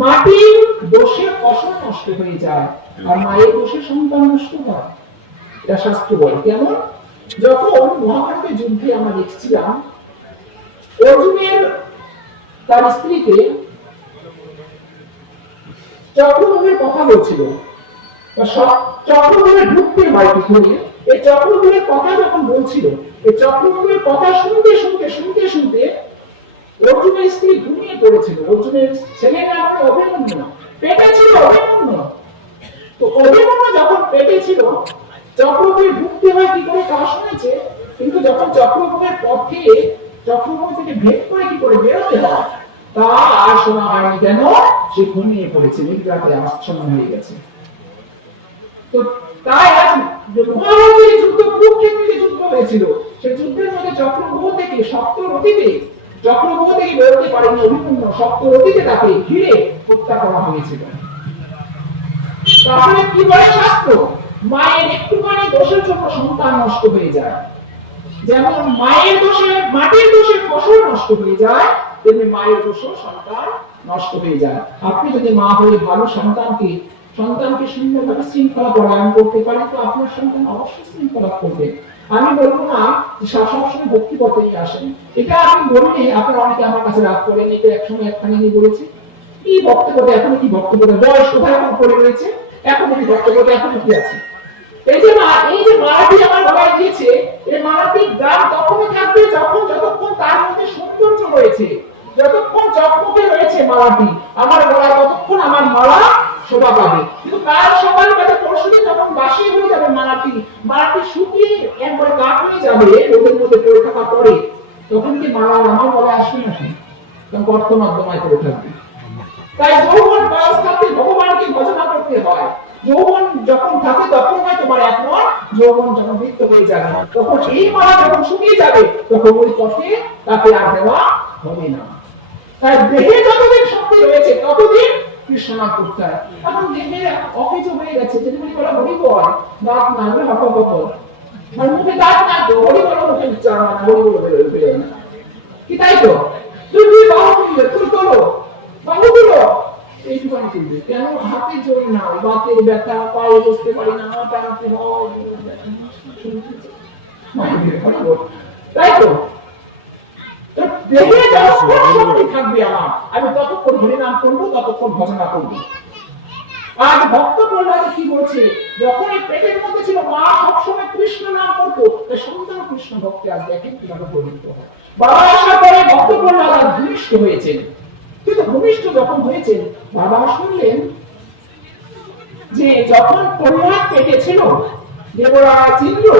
মাটির দোষে ফসল নষ্ট হয়ে যায়, আর মায়ের দোষে সন্তান নষ্ট হয়। এটা শাস্ত্র কেমন যখন মহাভারতের যুদ্ধে আমরা দেখছিলাম, অর্জুনের তার স্ত্রীকে চক্রভূমির কথা বলছিল। চক্রভূমির ঢুকতে বাড়িতে ঘুরে এই চক্রভূমির কথা যখন বলছিল, এই চক্রভূমির কথা শুনতে শুনতে শুনতে শুনতে অর্জুনের স্ত্রী ঘুমিয়ে পড়েছিল। অর্জুনের ছেলের নাম অভিমন্যু পেটে ছিল অভিমন্যু তো অভিমন্যু যখন পেটে ছিল চক্রভূমি ঢুকতে হয় কি করে তা শুনেছে, কিন্তু যখন চক্রভূমির পথে চক্রভূমি থেকে ভেদ করে কি করে বেরোতে হয়, তা আর শোনা হয়নি কেন? সে ঘুমিয়ে পড়েছে, নিদ্রাতে আচ্ছন্ন হয়ে গেছে। তো তাই আজ মহাভারতের যুদ্ধ কুরুক্ষেত্রের যুদ্ধ হয়েছিল সেই যুদ্ধের মধ্যে চক্রব্যূহ থেকে সপ্তরথীতে পারেনি অভিমন্যু। সপ্তরথীতে তাকে ঘিরে হত্যা করা হয়েছিল। তাহলে কি বলে শাস্ত্র? মায়ের একটুখানি দোষের জন্য সন্তান নষ্ট হয়ে যায়। যেমন মায়ের দোষে, মাটির দোষে ফসল নষ্ট হয়ে যায়, তেমনি মায়ের দোষে সন্তান নষ্ট হয়ে যায়। আপনি যদি মা হয়ে ভালো সন্তানকে সন্তানকে সুন্দরভাবে শৃঙ্খলা প্রদান করতে পারেন তো আপনার সন্তান অবশ্যই শৃঙ্খলা করবে। আমি বলব না সবসময় ভক্তি পথেই আসেন। এটা আমি বললে আপনারা অনেকে আমার কাছে রাগ করেন এটা একসময় একখানে নিয়ে বলেছে কি বক্তব্য এখন কি বক্তব্য বয়স কোথায় এখন পড়ে রয়েছে? এখন কি বক্তব্য এখন কি আছে? এই যে মা এই যে মারাঠি আমার গলায় দিয়েছে, এই মারাঠি গান তখনই থাকবে, যখন যতক্ষণ তার মধ্যে সৌন্দর্য রয়েছে, যতক্ষণ চকমকে রয়েছে মালাটি, আমার গলায় ততক্ষণ আমার মালা শোভা পাবে। কিন্তু কাল সকাল বেলা পরশুদিন যখন বাসি হয়ে যাবে মালাটি মালাটি শুকিয়ে একবারে কাঠ হয়ে যাবে রোদের মধ্যে পড়ে থাকা পরে, তখন কি মালা আমার গলায় আসবে নাকি? তখন গর্ত মাধ্যমায় করে থাকবে তাই যৌবন বয়স থাকতে ভগবানকে ভজনা করতে হয়। যৌবন যখন থাকে তখন হয় তোমার যৌবন যখন হয়ে যাবে তখন এই মালা যখন শুকিয়ে যাবে, তখন ওই পথে তাকে আর দেওয়া হবে না। তাই দেহে যতদিন শক্তি রয়েছে, ততদিন কৃষ্ণনাথ এখন দেহে অকেজ হয়ে গেছে যদি বলি বলা হরিবল দাঁত না হলে আর মুখে দাঁত না তো হরিবল মুখে উচ্চারণ না, হরি বল বেরোয় বেরোয় না কি তাই তো? তুই তুই বাহু তুলবে তুই তোলো বাহু এইটুখানি তুলবে কেন? হাতে জোর না বাতের ব্যথা পায়ে বসতে পারি না হাতে হয় তাই তো? থাকবে আমার। আমি ততক্ষণ হরি করব ততক্ষণ ভজনা করব। আজ ভক্ত প্রহ্লাদ কি বলছে? যখন এই পেটের মধ্যে ছিল মা সবসময় কৃষ্ণ নাম করতো তাই সন্তান কৃষ্ণ ভক্তি আজ দেখেন কীভাবে পরিণত হয়। বাবা আসার পরে ভক্ত প্রহ্লাদ আজ ভূমিষ্ঠ হয়েছেন। কিন্তু ভূমিষ্ঠ যখন হয়েছেন বাবা শুনলেন যে যখন প্রহ্লাদ পেটে ছিল দেবরাজ ইন্দ্র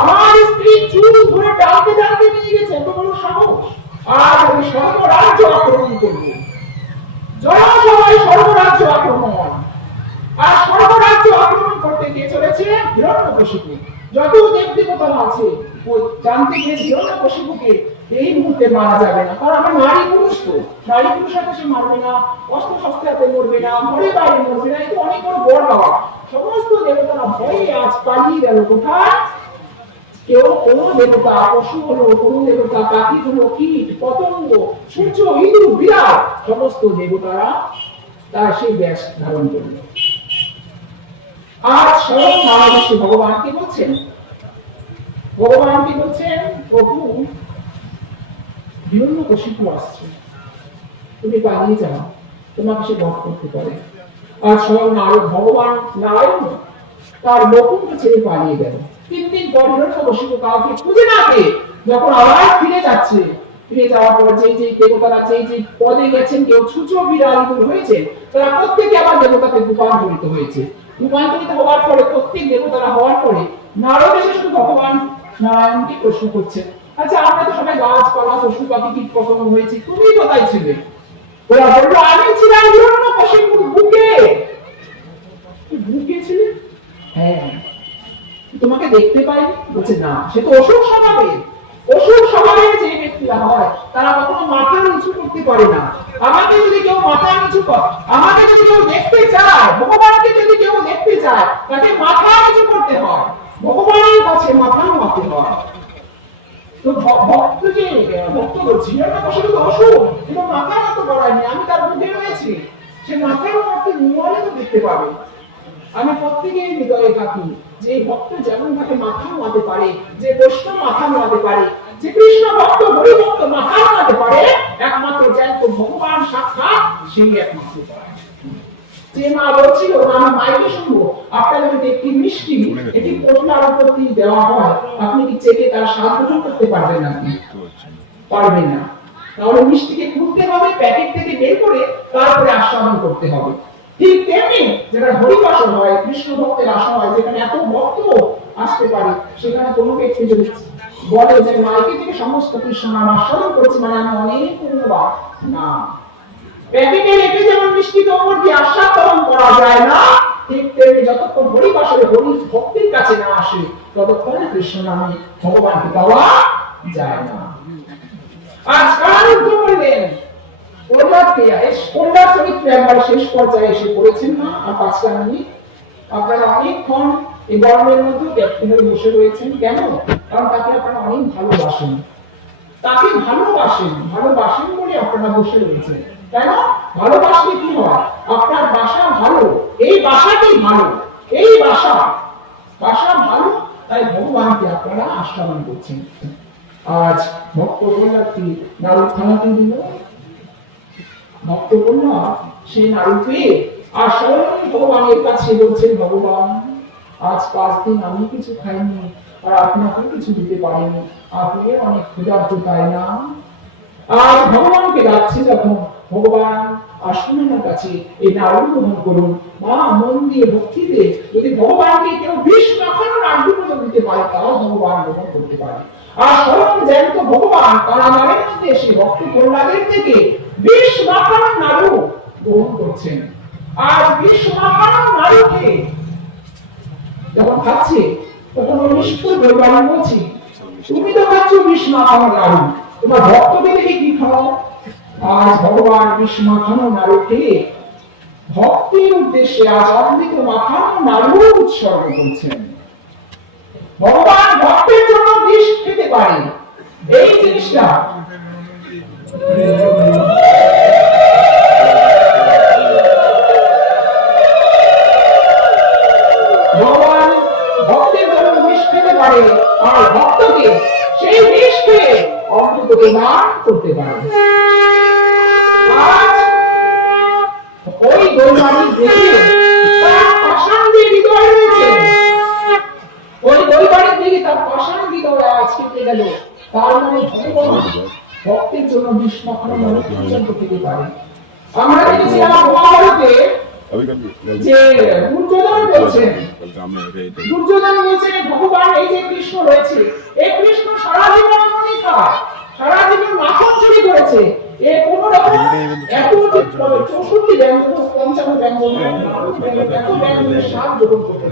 আমার স্ত্রী চুল ধরে টানতে টানতে নিয়ে গেছে এত বড় সাহস। আজ আমি সর্বরাজ্য আক্রমণ করব। সবাই সর্বরাজ্য আক্রমণ। আর সর্বরাজ্য আক্রমণ করতে গিয়ে চলেছে হিরণ্যকশিপু। যত দেব দেবতা আছে, ও জানতে গিয়েছে হিরণ্যকশিপুকে এই মুহূর্তে মারা যাবে না। কারণ আমরা নারী পুরুষ তো। নারী পুরুষ হাতে সে মারবে না অস্ত্র শস্ত্র হাতে মরবে না ঘরে বাইরে মরবে না। এই অনেক বড় বর বাবা। সমস্ত দেবতারা ভয়ে আজ পালিয়ে গেল কোথায়? কেউ কোন দেবতা, পশু হলো কোন দেবতা, পাখি হলো কীট, পতঙ্গ, সূর্য বিরাট সমস্ত দেবতারা তার সেই ব্যাস ধারণ করল আজ স্বয়ং মহাবিশ্ব ভগবান কি বলছেন? ভগবান কি বলছেন? প্রভু বিভিন্ন আসছে। তুমি পালিয়ে যাও তোমাকে সে বধ করতে পারে। আর স্বয়ং নারদ ভগবান নারায়ণ তার বকুলকে ছেড়ে পালিয়ে গেল। তিন পর হিরণ্যকশিপু কাউকে খুঁজে না পেয়ে যখন আবার ফিরে যাচ্ছে, ফিরে যাওয়ার পর যেই যেই দেবতারা যেই যেই পদে গেছেন, কেউ ছুচো বিড়াল হয়েছে, তারা প্রত্যেকে আবার দেবতাতে রূপান্তরিত হয়েছে। রূপান্তরিত হওয়ার পরে, প্রত্যেক দেবতারা হওয়ার পরে নারদ এসে শুধু ভগবান নারায়ণকে প্রশ্ন করছে আচ্ছা আমরা তো সবাই গাছপালা পশু পাখি কীট পতঙ্গ হয়েছে, তুমি কোথায় ছিলে? ওরা বলল, আমি ছিলাম বুকে। বুকে ছিলে? হ্যাঁ। তোমাকে দেখতে পাই বলছে, না। সে তো অসুখ স্বভাবের। অসুখ যে ব্যক্তিরা হয়, তারা কখনো মাথা নিচু করতে পারে না। আমাকে যদি কেউ মাথা নিচু আমাকে যদি কেউ দেখতে চায়, ভগবানকে যদি কেউ দেখতে চায়, তাকে মাথা নিচু করতে হয়। ভগবানের কাছে মাথা নামাতে হয়। তো ভক্ত যে, ভক্ত বলছি তো অসুখ, কিন্তু মাথা মতো করায়নি আমি তার বুকে রয়েছি। সে দেখতে পাবে। আমি প্রত্যেকের হৃদয়ে থাকি। যে ভক্ত যেমন ভাবে মাথা নোয়াতে পারে, যে বৈষ্ণব মাথা নোয়াতে পারে, যে কৃষ্ণ ভক্ত হরি ভক্ত মাথা নোয়াতে পারে, একমাত্র জ্যান্ত ভগবান সাক্ষাৎ সেই একমাত্র পারে যে মা বলছিল মাইকে শুনব আপনার যদি একটি মিষ্টি, একটি কন্যার উপর দেওয়া হয়, আপনি কি চেপে তার স্বাদ করতে পারবেন নাকি? পারবেন না। তাহলে মিষ্টিকে খুলতে হবে, প্যাকেট থেকে বের করে তারপরে আস্বাদন করতে হবে। ঠিক তেমনি যেটা হরিবাসন হয় কৃষ্ণ ভক্তের আসা হয়, যেখানে এত ভক্ত আসতে পারে, সেখানে কোনো ব্যক্তি যদি বলে যে, মাইকে থেকে সমস্ত কৃষ্ণ নাম আস্বাদন করছি মানে আমি অনেক পুণ্যবান। না। প্যাকেটে রেখে যেমন মিষ্টি কাপড় দিয়ে আস্বাদন করা যায় না, ঠিক তেমনি যতক্ষণ হরিবাসরে হরি ভক্তির কাছে না আসে, ততক্ষণ কৃষ্ণ নামে ভগবানকে পাওয়া যায় না। আজ কার যুদ্ধ করলেন। প্রহ্লাদকে এস প্রহ্লাদ চরিত্রে একবার শেষ পর্যায়ে এসে পড়েছেন? না আর পাঁচটা মিনিট আপনারা অনেকক্ষণ এই গরমের মধ্যে ব্যক্তি বসে রয়েছেন। কেন? কারণ তাকে আপনারা অনেক ভালোবাসেন। তাকে ভালোবাসেন। ভালোবাসেন বলে আপনারা বসে রয়েছেন। কেন? ভালোবাসলে কি হয়? আপনার বাসা ভালো। এই বাসাটি ভালো। এই বাসা। বাসা ভালো। তাই ভগবানকে আপনারা আস্বাদন করছেন। আজ ভক্ত প্রহ্লাদকে নারু থানাতে দিল। ভক্ত প্রহ্লাদ সেই নারু আর স্বয়ং ভগবানের কাছে বলছেন ভগবান, আজ পাঁচ দিন আমি কিছু খাইনি আর আপনাকে কিছু দিতে পারিনি। আপনি অনেক ক্ষুধার্ত, তাই না? আর ভগবানকে ডাকছে যখন, ভগবান, আসুন কাছে, এই নারু গ্রহণ করুন। মা, মন দিয়ে ভক্তি দিয়ে যদি ভগবানকে কেউ বিষ মাখানোর আগ্রহ দিতে পারে, তাও ভগবান গ্রহণ করতে পারে। আর স্বয়ং জ্যান্ত ভগবান কারাগারের মধ্যে এসে ভক্ত প্রহ্লাদের থেকে বিষ মাখানোর নাড়ু করছেন। আর বিষ মাখানোর নাড়ুকে যখন খাচ্ছে, তখন নিষ্ঠুর বলছি, তুমি তো খাচ্ছ বিষ মাখানো তোমার ভক্তকে কি খাও আজ ভগবান বিষ মাখানো নাড়ু খেয়ে ভক্তির উদ্দেশ্যে আজ অমৃত মাখানো নাড়ু উৎসর্গ করছেন। ভগবান ভক্তের জন্য বিষ খেতে পারে এই জিনিসটা তার ভক্তকে সেই বিষকে অমৃত প্রমাণ করতে পারবে। ওই গোলমানি দেখে তার পাষাণে হৃদয় তার মানে ভগবান ভক্তের জন্য বিষ্ণু মনে করতে পারে। আমরা দেখেছিলাম মহাভারতে যে দুর্যোধন বলছেন দুর্যোধন বলছেন ভগবান, এই যে কৃষ্ণ রয়েছে এই কৃষ্ণ সারা জীবন মনিকা সারা জীবন মাখন চুরি করেছে। এ কোন রকম এত চৌষট্টি ব্যঞ্জন, পঞ্চান্ন ব্যঞ্জন, এত ব্যঞ্জনের স্বাদ গ্রহণ করতে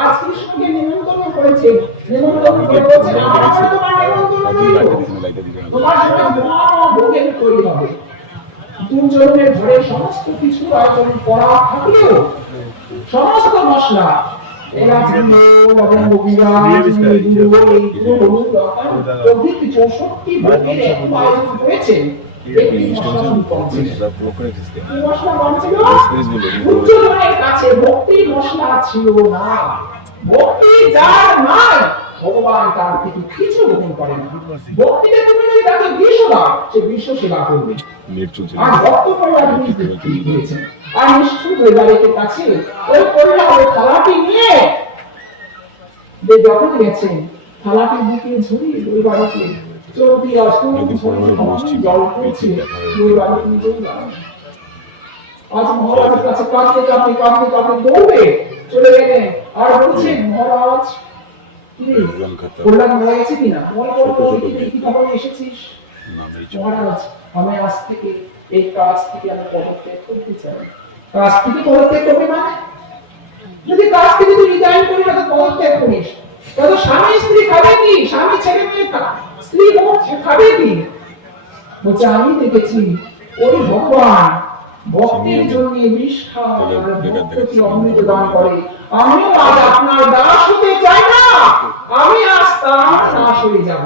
আজ কৃষ্ণকে নিমন্ত্রণ করেছে, নিমন্ত্রণ করে বলছে আমার তোমার নিমন্ত্রণ তোমার সঙ্গে মহা ভোগের করি হবে দুর্যোধনের ঘরে সমস্ত কিছু আয়োজন করা থাকলেও সমস্ত মশলা মশলা ছিল না ভক্তি যার নাই ভগবান তার থেকে কিছু গ্রহণ করে না। ভক্তিতে তুমি যদি তাকে বিশ্ব দাও সে বিশ্ব সেবা করবে। আর ভক্ত পরিবার তুমি দিয়েছেন আর নিষ্ঠুর পরিবারের কাছে। ওই পরিবার ওই থালাটি নিয়ে যে যখন গেছেন থালাটি বুকে ঝুড়ি ওই বাবাকে চলতি জল ওই আজ মহারাজের কাছে কাঁদতে কাঁদতে কাঁদতে কাঁদতে দৌড়ে চলে গেলেন। আর বলছে মহারাজ কল্যাণ মারা গেছে কিনা মনে করতো কি কি এসেছিস? মহারাজ আমি আজ থেকে এই কাজ থেকে আমি পদত্যাগ করতে চাই। কাজ থেকে পদত্যাগ করবে মানে? যদি কাজ থেকে তুই রিজাইন করি না তো পদত্যাগ করিস। তাহলে স্বামী স্ত্রী খাবে কি? স্বামী ছেলে মেয়ে স্ত্রী বউ খাবে কি? বলছে আমি দেখেছি ওই ভগবান ভক্তের জন্য বিষ অমৃত দান করে। আমিও আজ আপনার দাস হতে চাই না। আমি আজ তার দাস হয়ে যাব।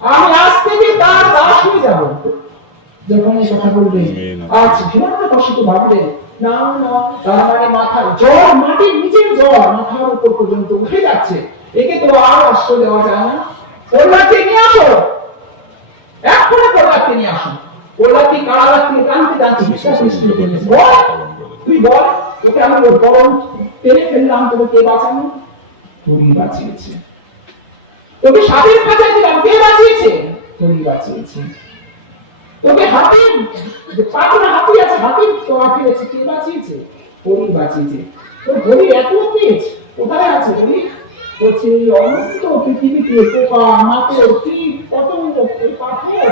আমি আজ থেকে তার দাস হয়ে যাব। যখন এই কথা বলবে আজ হিরণ্য কশিপ ভাবলে না না তার মানে মাথার জল মাটির নিচের জল মাথার উপর পর্যন্ত উঠে যাচ্ছে। একে তো আর আশ্রয় দেওয়া যায় না। নিয়ে আসো। এক্ষুনি নিয়ে আসো। কারাগার থেকে টানতে টানতে বিশ্বাস নিশ্চিত তুই বল তোকে আমি গরম টেনে ফেললাম তোকে কে বাঁচানো তুই বাঁচিয়েছে। তোকে সাপের খাঁচায় দিলাম কে বাঁচিয়েছে তুই বাঁচিয়েছে। তোকে হাতে পাথরে হাতি আছে, হাতি তো হাতি আছে কে বাঁচিয়েছে? হরি বাঁচিয়েছে। তোর হরি এত তেজ কোথায় আছে হরি বলছে এই অনন্ত পৃথিবীতে পোকা মাকড় কীট পতঙ্গ, এই পাথর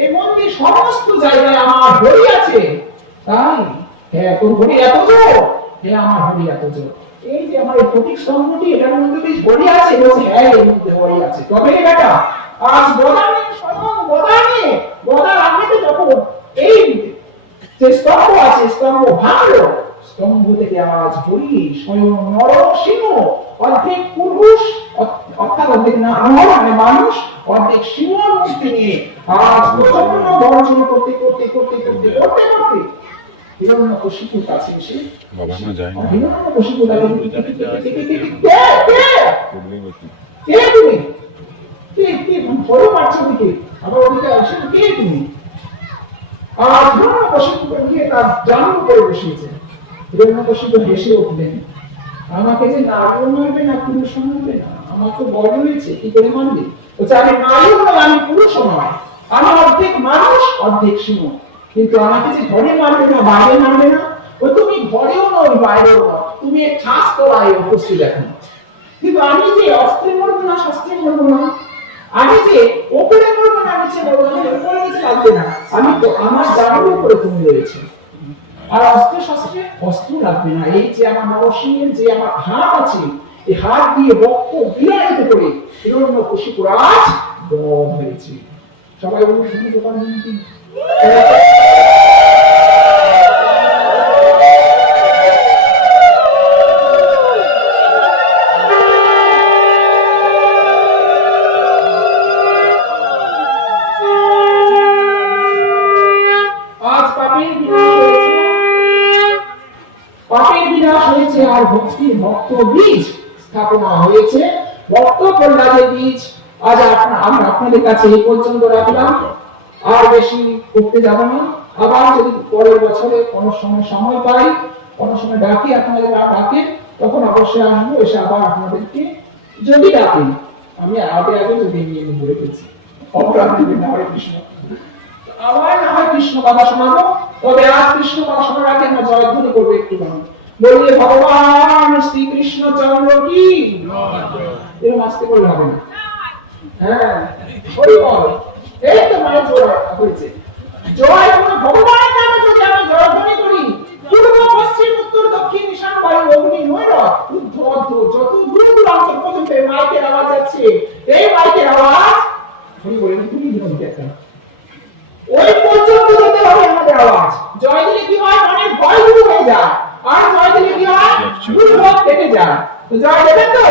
এর মধ্যে সমস্ত জায়গায় আমার হরি আছে। তাই? হ্যাঁ তোর হরি এত জোর? হ্যাঁ আমার হরি এত জোর। এই যে আমার এটার মধ্যে বেশ আছে, বলছে হ্যাঁ এর মধ্যে আছে। তবে বেটা, আজ বদার আগে যখন এই যে স্তম্ভ আছে, স্তম্ভ ভাঙলো স্তম্ভ থেকে আজ হরি স্বয়ং অর্ধেক পুরুষ, অর্থাৎ অর্ধেক না আমার মানে মানুষ, অর্ধেক সিংহ মূর্তি নিয়ে আজ প্রচণ্ড বর্জন করতে করতে করতে করতে করতে করতে হিরণ্য কশিপুর কাছে এসে বাবা আমরা যাই না। কে কি? কে তুমি? আবার ওদিকে আসে কে তুমি? আর হিরণ্যকশিপু গিয়ে তার জানু করে বসিয়েছে। হিরণ্যকশিপু হেসে উঠলেন আমাকে যে নারীও মারবে না পুরুষ মারবে না আমার তো বড় হয়েছে কি করে মানবে? বলছে আমি নারীও আমি পুরুষ নয়। আমি অর্ধেক মানুষ অর্ধেক সিংহ কিন্তু আমাকে যে ঘরে মারবে না, বাইরে মারবে না, ও তুমি ঘরেও নয় বাইরেও নয় তুমি ছাস তোলায় উপস্থিত এখন। কিন্তু আমি যে অস্ত্রে মরবো না শস্ত্রে মরবো না? আমি যে ওপরে মরবো না নিচে মরবো না উপরে নিচে লাগবে না। আমি তো আমার জামার উপরে তুমি রয়েছে। আর অস্ত্রে শস্ত্রে অস্ত্র লাগবে না। এই যে আমার নরসিংহের যে আমার হাত আছে, এই হাত দিয়ে রক্ত বিরাজিত করে হিরণ্য কশিপুর আজ বধ হয়েছে। সবাই বলুন শুনতে হয়েছে। আর ভক্তির ভক্ত বীজ স্থাপনা হয়েছে। ভক্ত কল্যাণের বীজ। আজ আমরা আপনাদের কাছে এই পর্যন্ত রাখলাম। আর বেশি করতে যাব না। আবার যদি পরের বছরে কোনো সময় সময় পাই কোনো সময় ডাকি আপনাদের ডাকেন তখন অবশ্যই আসব এসে আবার আপনাদেরকে যদি ডাকেন আমি আগে আগে যদি নিয়ে নিয়ে বলে অপরাধ দিবেন না কৃষ্ণ। আবার না হয় কৃষ্ণ কথা শোনাবো তবে আজ কৃষ্ণ কথা শোনার আগে আমরা জয়ধ্বনি করব একটু বলিয়ে ভগবান শ্রী কৃষ্ণ চন্দ্র কি? এরকম আসতে করলে হবে না। হ্যাঁ এই তো মায়ের জোর হয়েছে জয় কোনো ভগবানের নামে যদি আমরা জয়ধ্বনি করি পূর্ব পশ্চিম উত্তর দক্ষিণ ঈশান বায়ু অগ্নি নৈরত ঊর্ধ্ব অর্ধ যত দূর দূরান্ত পর্যন্ত এই মাইকের আওয়াজ যাচ্ছে এই মাইকের আওয়াজ হরি বলেন তুমি দিন একটা ওই পর্যন্ত যেতে হবে আমাদের আওয়াজ জয় দিলে কি হয় অনেক ভয় দূর হয়ে যায় আর জয় দিলে কি হয় দুর্ভোগ কেটে যায় তো জয় দেবেন তো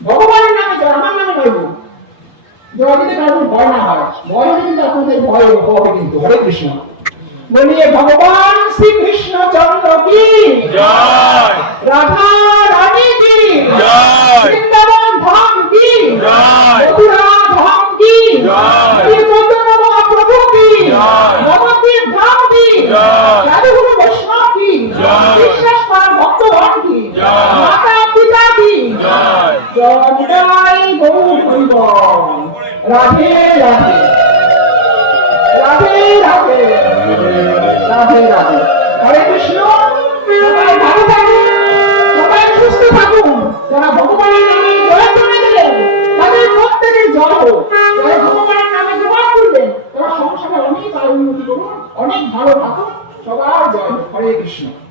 ভগবানের নামে জয় আমার নামে বলব দিলে কারণ ভয় না হয় ভয় কিন্তু আপনাদের ভয় হবে কিন্তু হরে কৃষ্ণ বলিয়ে ভগবান শ্রী কৃষ্ণ চন্দ্র কি রাধা রানী কি। বৃন্দাবন ধাম কি মথুরা ধাম কি চৈতন্য মহাপ্রভু কি। নবদ্বীপ ধাম কি। সাধুগুরু বৈষ্ণব কি। বিশ্বাস করার ভক্তগণ কি। মাতা পিতা কি জয়। গৌর হরিব রাধে রাধে। হরে কৃষ্ণ। সবাই সবাই সুস্থ থাকুন। যারা ভগবানের নামে জয় করে তাদের প্রত্যেকের জয় হোক। যারা ভগবানের নামে জয় করবেন তারা সংসারে অনেক আয়ু করুন, অনেক ভালো থাকুন। সবার জয়। হরে কৃষ্ণ।